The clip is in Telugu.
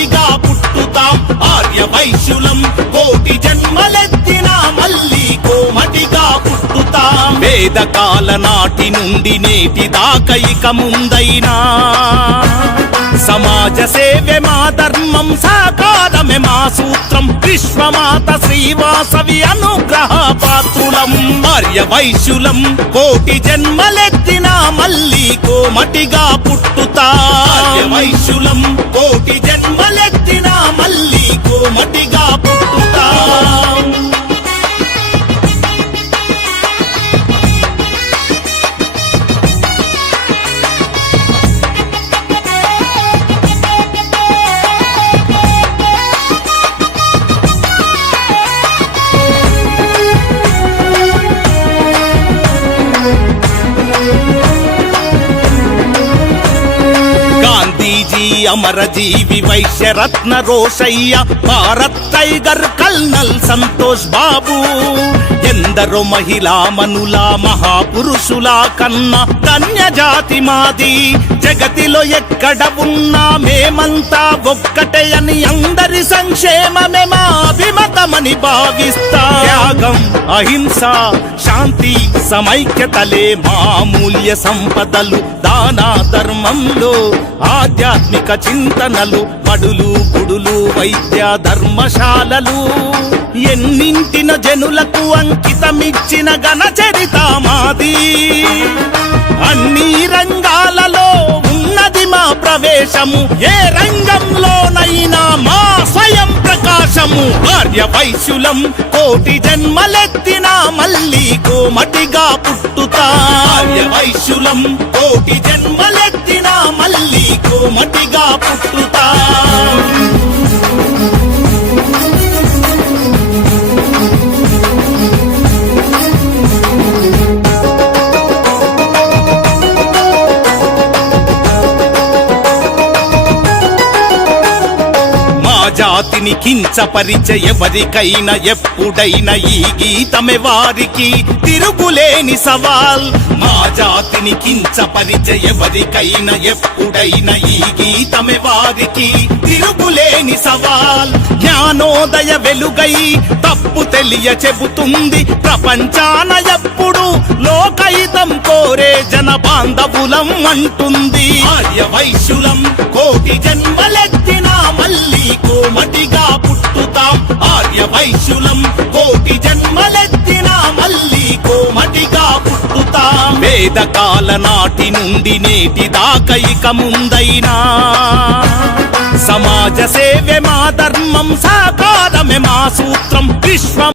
కోమటిగా పుట్టుతాం ఆర్య వైశ్యులం కోటి జన్మలెత్తినా మళ్ళీ కోమటిగా పుట్టుతాం వేదకాల నాటి నుండి నేటి దాకా ఇక ముందైనా సమాజ సేవే మా ధర్మం సాకారమే మా సూత్రం విశ్వమాత శ్రీవాసవి అనుగ్రహ పాత్రులం ఆర్య వైశ్యులం కోటి జన్మలెత్తినా మళ్ళీ కోమటిగా పుట్టుతా ఆర్య వైశ్యులం కోటి జన్మలెత్తినా మళ్ళీ కోమటిగా పుట్టుతా అమరజీవి వైశ్యరత్న రోషయ్య భారత్ టైగర్ కల్నల్ సంతోష్ బాబు ఎందరో మహిళా మనుల మహాపురుషుల కన్నా ధన్య జాతి మాది జగతిలో ఎక్కడ ఉన్నా మేమంతా ఒక్కటే అని అందరి సంక్షేమమే మా అభిమతమని భావిస్తా త్యాగం అహింస శాంతి సమైక్యతలే మా మూల్య సంపదలు దాన ధర్మంలో ఆధ్యాత్మిక చింతనలు బడులు గుడులు వైద్య ధర్మశాలలు ఎన్నింటిన జనులకు అంకితమిచ్చిన ఘన చరిత మాది అన్ని రంగాలలో ఉన్నది మా ప్రవేశము ఏ రంగంలోనైనా మా స్వయం ప్రకాశము ఆర్య వైశ్యులం కోటి జన్మలెత్తినా మళ్ళీ కోమటిగా పుట్టుతా ఆర్య వైశ్యులం కోటి జన్మలెత్తినా మళ్ళీ కోమటిగా పుట్టుతా జాతిని కించపరిచే ఎవరికైనా ఎప్పుడైనా ఈ గీతమే వారికి తిరుగులేని సవాల్ మా జాతిని కించపరిచే ఎవరికైనా ఎప్పుడైనా ఈ గీతమే వారికి తిరుగులేని సవాల్ జ్ఞానోదయ వెలుగై తప్పు తెలియ చెబుతుంది ప్రపంచాన ఎప్పుడు లోకహితం కోరే జన బాంధవులం అంటుంది ఆర్య వైశ్యులం కోటి జన్మలెత్తినా మళ్ళీ కోమటిగా పుట్టుతాం ఆర్య వైశ్యులం కోటి జన్మలెత్తినా మళ్ళీ కోమటిగా పుట్టుతాం వేదకాల నాటి నుండి నేటి దాకా ఇక ముందైనా సమాజ సేవే మా ధర్మం సాకారమే మా సూత్రం విశ్వం